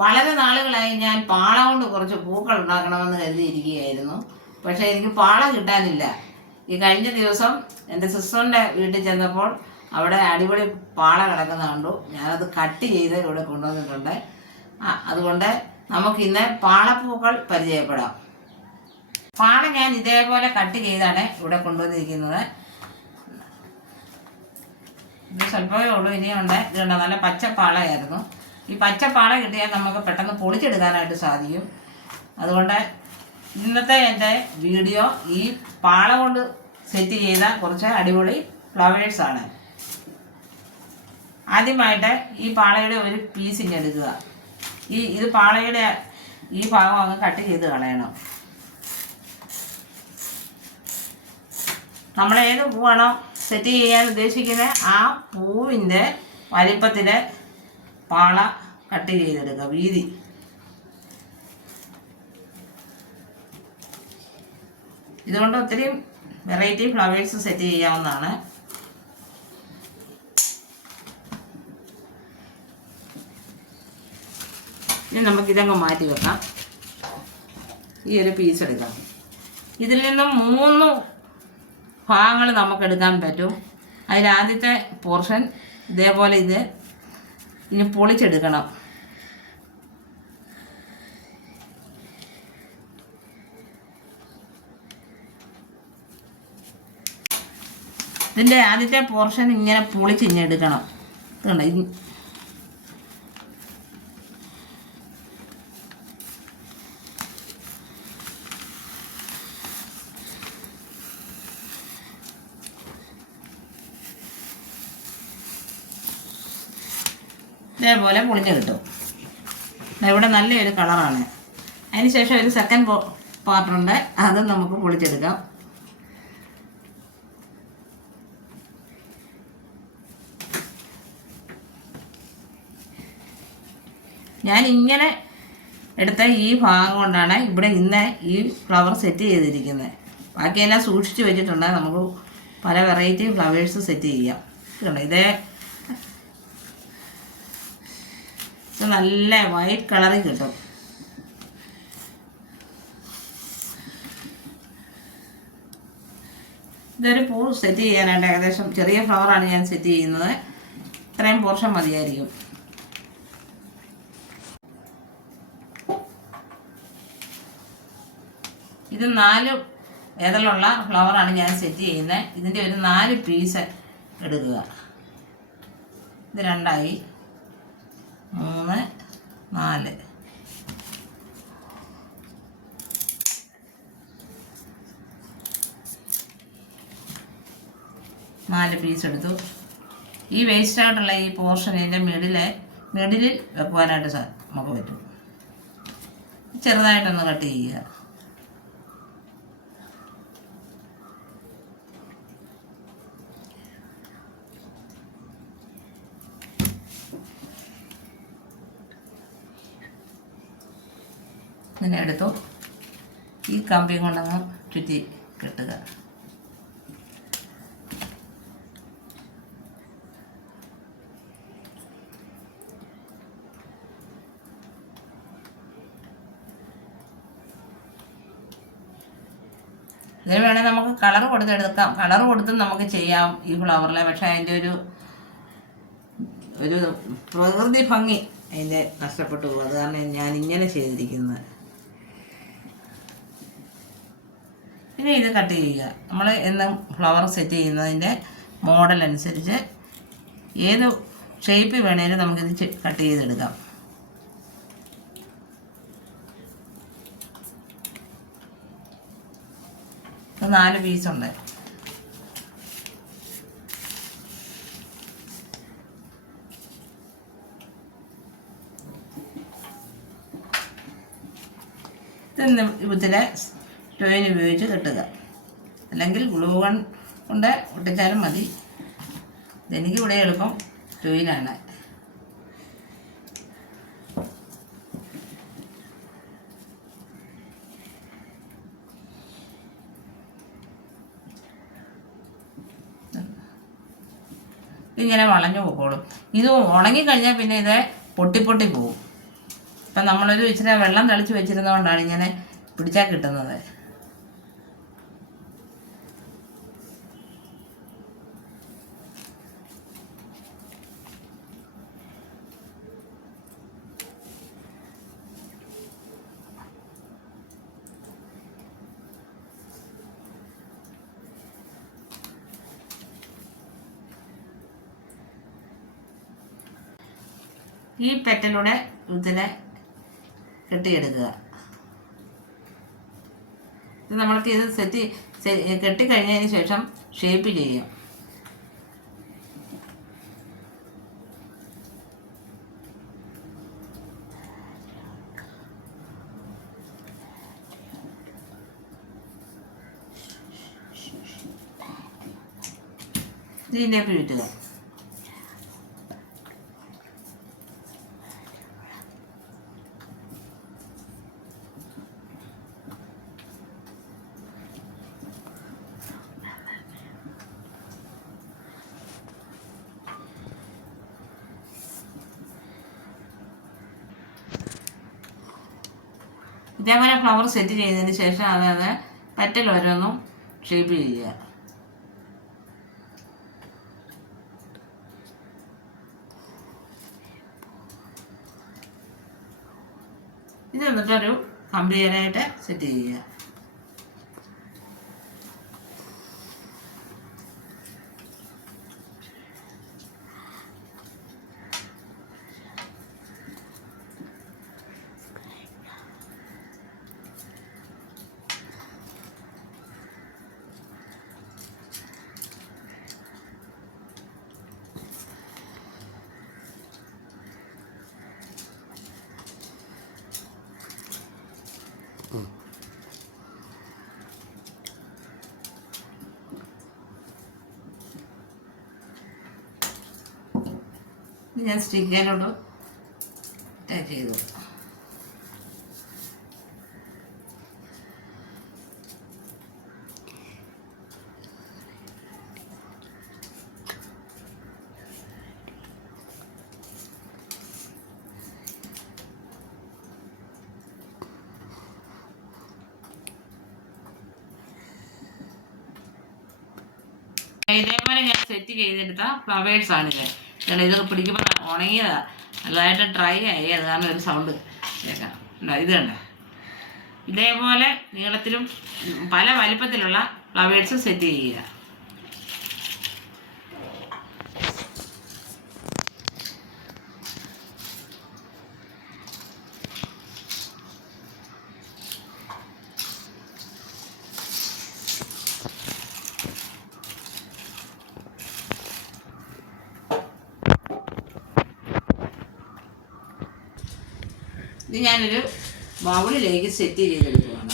വളരെ നാളുകളായി ഞാൻ പാള കൊണ്ട് കുറച്ച് പൂക്കൾ ഉണ്ടാക്കണമെന്ന് കരുതിയിരിക്കുകയായിരുന്നു. പക്ഷേ എനിക്ക് പാള കിട്ടാനില്ല. ഈ കഴിഞ്ഞ ദിവസം എൻ്റെ സിസ്റ്ററിൻ്റെ വീട്ടിൽ ചെന്നപ്പോൾ അവിടെ അടിപൊളി പാള കിടക്കുന്ന കണ്ടു. ഞാനത് കട്ട് ചെയ്ത് ഇവിടെ കൊണ്ടുവന്നിട്ടുണ്ട്. അതുകൊണ്ട് നമുക്കിന്ന് പാളപ്പൂക്കൾ പരിചയപ്പെടാം. പാള ഞാൻ ഇതേപോലെ കട്ട് ചെയ്താണ് ഇവിടെ കൊണ്ടുവന്നിരിക്കുന്നത്. ഇത് സ്വല്പമേ ഉള്ളൂ, ഇനിയുണ്ട്. ഇതുണ്ട്, നല്ല പച്ചപ്പാളയായിരുന്നു. ഈ പച്ചപ്പാള കിട്ടിയാൽ നമുക്ക് പെട്ടെന്ന് പൊളിച്ചെടുക്കാനായിട്ട് സാധിക്കും. അതുകൊണ്ട് ഇന്നത്തെ എൻ്റെ വീഡിയോ ഈ പാള കൊണ്ട് സെറ്റ് ചെയ്ത കുറച്ച് അടിപൊളി ഫ്ലവേഴ്സാണ്. ആദ്യമായിട്ട് ഈ പാളയുടെ ഒരു പീസ് ഇങ്ങെടുക്കുക. ഇത് പാളയുടെ ഈ ഭാഗം അങ്ങ് കട്ട് ചെയ്ത് കളയണം. നമ്മൾ ഏത് പൂവാണോ സെറ്റ് ചെയ്യാൻ ഉദ്ദേശിക്കുന്നത് ആ പൂവിൻ്റെ വലിപ്പത്തിൽ പാള കട്ട് ചെയ്തെടുക്കുക, വീതി. ഇതുകൊണ്ട് ഒത്തിരി വെറൈറ്റി ഫ്ലവേഴ്സ് സെറ്റ് ചെയ്യാവുന്നതാണ്. ഇനി നമുക്കിതങ്ങ് മാറ്റി വെക്കാം. ഈ ഒരു പീസ് എടുക്കാം. ഇതിൽ നിന്നും 3 ഭാഗങ്ങൾ നമുക്കെടുക്കാൻ പറ്റും. അതിലാദ്യത്തെ പോർഷൻ ഇതേപോലെ ഇത് ഇനി പൊളിച്ചെടുക്കണം. ഇതിൻ്റെ ആദ്യത്തെ പോർഷൻ ഇങ്ങനെ പൊളിച്ചിഞ്ഞെടുക്കണം. ഇതുണ്ട്, ഇതേപോലെ പൊളിഞ്ഞ് കിട്ടും. ഇവിടെ നല്ലൊരു കളറാണ്. അതിന് ശേഷം ഒരു സെക്കൻഡ് പാർട്ടുണ്ട്, അതും നമുക്ക് പൊളിച്ചെടുക്കാം. ഞാൻ ഇങ്ങനെ എടുത്ത ഈ ഭാഗം കൊണ്ടാണ് ഇവിടെ ഇന്ന് ഈ ഫ്ലവർ സെറ്റ് ചെയ്തിരിക്കുന്നത്. ബാക്കിയെല്ലാം സൂക്ഷിച്ച് വെച്ചിട്ടുണ്ട്. നമുക്ക് പല വെറൈറ്റി ഫ്ലവേഴ്സ് സെറ്റ് ചെയ്യാം. ഇത് നല്ല വൈറ്റ് കളറിൽ കിട്ടും. ഇതൊരു പൂ സെറ്റ് ചെയ്യാനായിട്ട് ഏകദേശം ചെറിയ ഫ്ലവറാണ് ഞാൻ സെറ്റ് ചെയ്യുന്നത്. ഇത്രയും പോർഷൻ മതിയായിരിക്കും. ഇത് 4 ഏതലുള്ള ഫ്ലവറാണ് ഞാൻ സെറ്റ് ചെയ്യുന്നത്. ഇതിൻ്റെ ഒരു 4 പീസ് എടുക്കുക. ഇത് 2ആയി, 3, 4. നാല് പീസ് എടുത്തു. ഈ വേസ്റ്റായിട്ടുള്ള ഈ പോർഷൻ ഇതിൻ്റെ മിഡിലിൽ വെക്കുവാനായിട്ട് നമുക്ക് പറ്റും. ചെറുതായിട്ടൊന്ന് കട്ട് ചെയ്യുക. ഇങ്ങനെ എടുത്തു ഈ കമ്പി കൊണ്ടങ്ങ് ചുറ്റി കെട്ടുക. ഇതിന് വേണമെങ്കിൽ നമുക്ക് കളർ കൊടുത്തെടുക്കാം. കളർ കൊടുത്തും നമുക്ക് ചെയ്യാം ഈ ഫ്ലവറിലെ. പക്ഷേ അതിൻ്റെ ഒരു പ്രകൃതി ഭംഗി അതിൻ്റെ നഷ്ടപ്പെട്ടു പോകും. അത് കാരണം ഞാൻ ഇങ്ങനെ ചെയ്തിരിക്കുന്നത്. പിന്നെ ഇത് കട്ട് ചെയ്യുക. നമ്മൾ എന്നും ഫ്ലവർ സെറ്റ് ചെയ്യുന്നതിൻ്റെ മോഡൽ അനുസരിച്ച് ഏത് ഷേപ്പ് വേണേലും നമുക്കിത് കട്ട് ചെയ്തെടുക്കാം. ഇത് 4 പീസുണ്ട്. ഇതിലെ ടോയിൻ ഉപയോഗിച്ച് കെട്ടുക, അല്ലെങ്കിൽ ഗ്ലൂ ഗൺ കൊണ്ട് ഒട്ടിച്ചാലും മതി. ഇതെനിക്ക് ഇവിടെ എളുപ്പം ടോയിനാണ്. ഇങ്ങനെ വളഞ്ഞു പോക്കോളും. ഇത് ഉണങ്ങിക്കഴിഞ്ഞാൽ പിന്നെ ഇത് പൊട്ടി പോകും. അപ്പം നമ്മളൊരു ഇച്ചിരി വെള്ളം തളിച്ച് വെച്ചിരുന്നതുകൊണ്ടാണ് ഇങ്ങനെ പിടിച്ചാൽ കിട്ടുന്നത്. ഈ പെറ്റലൂടെ ഇതിനെ കെട്ടിയെടുക്കുക. ഇത് നമ്മൾക്ക് ഇത് കെട്ടിക്കഴിഞ്ഞതിന് ശേഷം ഷേപ്പ് ചെയ്യാം. ഇതിലേക്ക് ചുറ്റുക. ഇതേപോലെ ഫ്ലവർ സെറ്റ് ചെയ്തതിന് ശേഷം അതായത് പെറ്റൽ ഓരോന്നും ഷേപ്പ് ചെയ്യുക. ഇത് എന്നിട്ടൊരു കമ്പിയറായിട്ട് സെറ്റ് ചെയ്യുക. ഞാൻ സ്റ്റിക്കിനോട് അറ്റാച്ച് ചെയ്തു. ഇതേപോലെ ഞാൻ സെറ്റ് ചെയ്തെടുത്ത ഫ്ലവേഴ്സാണിത്. ഇതൊക്കെ പിടിക്കുമ്പോൾ ഉണങ്ങിയതാണ്, നല്ലതായിട്ട് ഡ്രൈ ആയി. അത് കാരണം ഒരു സൗണ്ട് കേൾക്കാം. ഇത് കണ്ട ഇതേപോലെ നീളത്തിലും പല വലിപ്പത്തിലുള്ള ഫ്ലവേഴ്സ് സെറ്റ് ചെയ്യുക. ഇത് ഞാനൊരു ബൗളിലേക്ക് സെറ്റ് ചെയ്തെടുക്കുകയാണ്.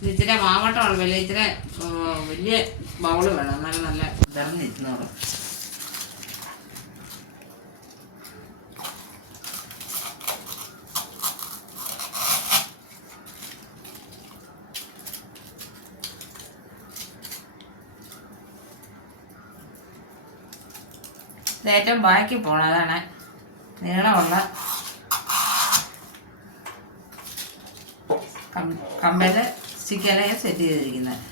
ഇത് ഇച്ചിരി മാവട്ടം ഉള്ളതല്ല, ഇച്ചിരി വലിയ ബൗള് വേണം, എന്നാലും നല്ല ഇറങ്ങിയിരുന്നോളൂ. ഏറ്റവും ബാക്കി പോകണം, അതാണ് നീളമുള്ള കമ്പല് സ്റ്റിക്കല സെറ്റ് ചെയ്തിരിക്കുന്നത്.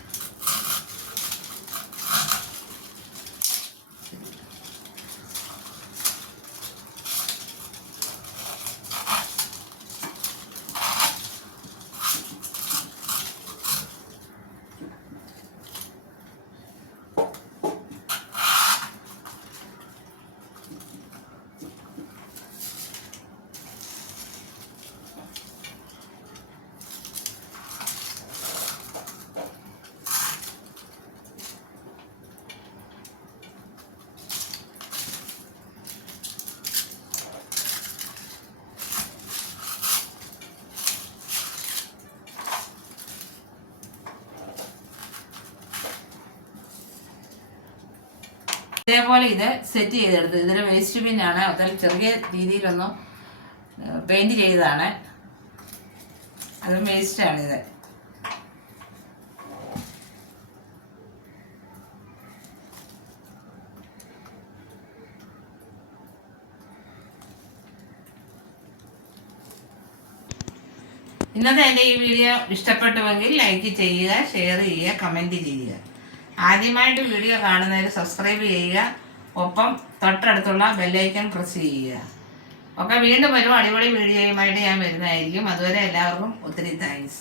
ഇതേപോലെ ഇത് സെറ്റ് ചെയ്തെടുത്ത് ഇതൊരു വേസ്റ്റ് ബിന്നാണ്. അതിൽ ചെറിയ രീതിയിലൊന്നും പെയിൻറ് ചെയ്തതാണ്, അതും വേസ്റ്റാണിത്. ഇന്നത്തെ എൻ്റെ ഈ വീഡിയോ ഇഷ്ടപ്പെട്ടുവെങ്കിൽ ലൈക്ക് ചെയ്യുക, ഷെയർ ചെയ്യുക, കമൻറ്റ് ചെയ്യുക. ആദ്യമായിട്ട് വീഡിയോ കാണുന്നവർ സബ്സ്ക്രൈബ് ചെയ്യുക, ഒപ്പം തൊട്ടടുത്തുള്ള ബെല്ലൈക്കൺ പ്രസ് ചെയ്യുക. ഒക്കെ വീണ്ടും വരും അടിപൊളി വീഡിയോയുമായിട്ട് ഞാൻ വരുന്നതായിരിക്കും. അതുവരെ എല്ലാവർക്കും ഒത്തിരി താങ്ക്സ്.